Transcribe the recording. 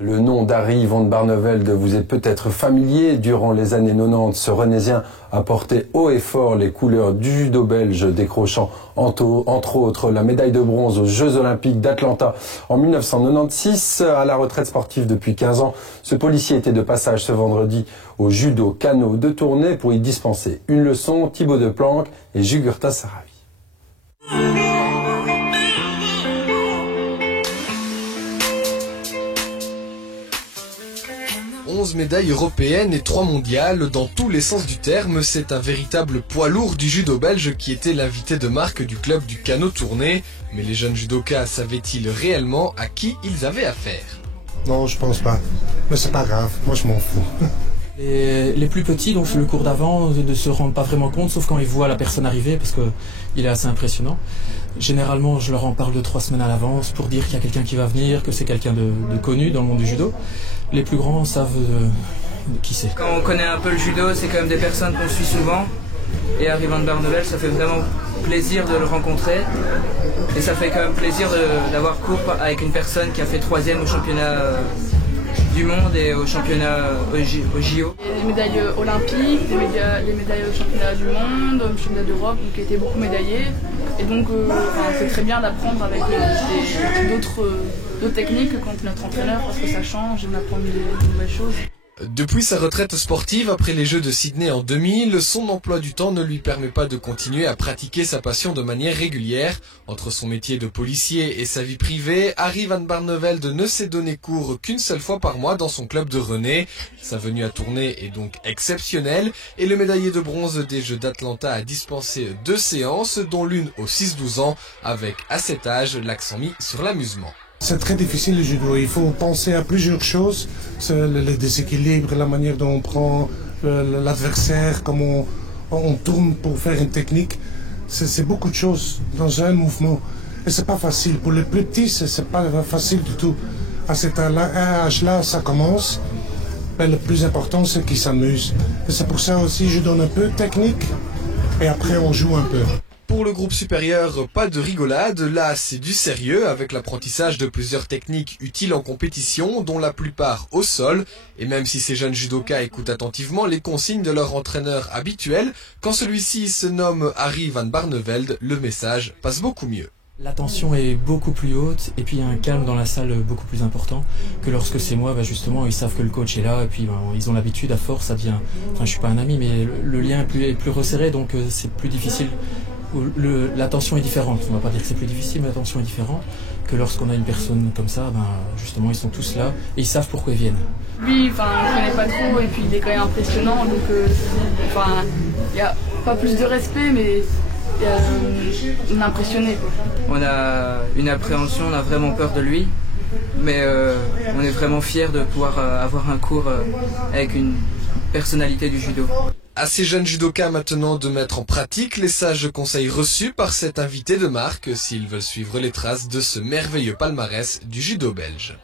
Le nom d'Harry van Barneveld vous est peut-être familier. Durant les années 90, ce Renésien a porté haut et fort les couleurs du judo belge, décrochant entre autres la médaille de bronze aux Jeux Olympiques d'Atlanta en 1996. À la retraite sportive depuis 15 ans, ce policier était de passage ce vendredi au judo Kano de Tournai pour y dispenser une leçon. Thibaut Deplanque et Jugurtha Saravi. 11 médailles européennes et 3 mondiales dans tous les sens du terme, c'est un véritable poids lourd du judo belge qui était l'invité de marque du club du Kano Tournai. Mais les jeunes judokas savaient-ils réellement à qui ils avaient affaire? Non, je pense pas. Mais c'est pas grave, moi je m'en fous. Les plus petits, donc le cours d'avant, ne se rendent pas vraiment compte, sauf quand ils voient la personne arriver, parce qu'il est assez impressionnant. Généralement, je leur en parle 2-3 semaines à l'avance pour dire qu'il y a quelqu'un qui va venir, que c'est quelqu'un de connu dans le monde du judo. Les plus grands savent qui c'est. Quand on connaît un peu le judo, c'est quand même des personnes qu'on suit souvent. Et Harry van Barneveld, ça fait vraiment plaisir de le rencontrer. Et ça fait quand même plaisir d'avoir cours avec une personne qui a fait 3e au championnat du monde et au championnat au JO. Les médailles olympiques, les médailles au championnat du monde, au championnat d'Europe, donc qui étaient beaucoup médaillés. Et donc c'est très bien d'apprendre avec d'autres techniques contre notre entraîneur parce que ça change et on apprend de nouvelles choses. Depuis sa retraite sportive après les Jeux de Sydney en 2000, son emploi du temps ne lui permet pas de continuer à pratiquer sa passion de manière régulière. Entre son métier de policier et sa vie privée, Harry van Barneveld ne s'est donné cours qu'une seule fois par mois dans son club de René. Sa venue à Tournai est donc exceptionnelle et le médaillé de bronze des Jeux d'Atlanta a dispensé 2 séances, dont l'une aux 6-12 ans, avec à cet âge l'accent mis sur l'amusement. C'est très difficile le judo, il faut penser à plusieurs choses, le déséquilibre, la manière dont on prend l'adversaire, comment on tourne pour faire une technique, c'est beaucoup de choses dans un mouvement. Et c'est pas facile, pour les plus petits c'est pas facile du tout. À cet âge-là ça commence, mais le plus important c'est qu'ils s'amusent. Et c'est pour ça aussi je donne un peu de technique et après on joue un peu. Pour le groupe supérieur, pas de rigolade, là c'est du sérieux avec l'apprentissage de plusieurs techniques utiles en compétition, dont la plupart au sol. Et même si ces jeunes judokas écoutent attentivement les consignes de leur entraîneur habituel, quand celui-ci se nomme Harry van Barneveld, le message passe beaucoup mieux. La tension est beaucoup plus haute et puis il y a un calme dans la salle beaucoup plus important que lorsque c'est moi, justement ils savent que le coach est là et puis ils ont l'habitude, à force ça devient, enfin je suis pas un ami mais le lien est plus resserré donc c'est plus difficile. La tension est différente, on va pas dire que c'est plus difficile mais la tension est différente que lorsqu'on a une personne comme ça, justement ils sont tous là et ils savent pourquoi ils viennent. Lui, je connais pas trop et puis il est quand même impressionnant donc il n'y a pas plus de respect mais on est impressionné. On a une appréhension, on a vraiment peur de lui mais on est vraiment fiers de pouvoir avoir un cours avec une personnalité du judo. À ces jeunes judokas maintenant de mettre en pratique les sages conseils reçus par cet invité de marque s'ils veulent suivre les traces de ce merveilleux palmarès du judo belge.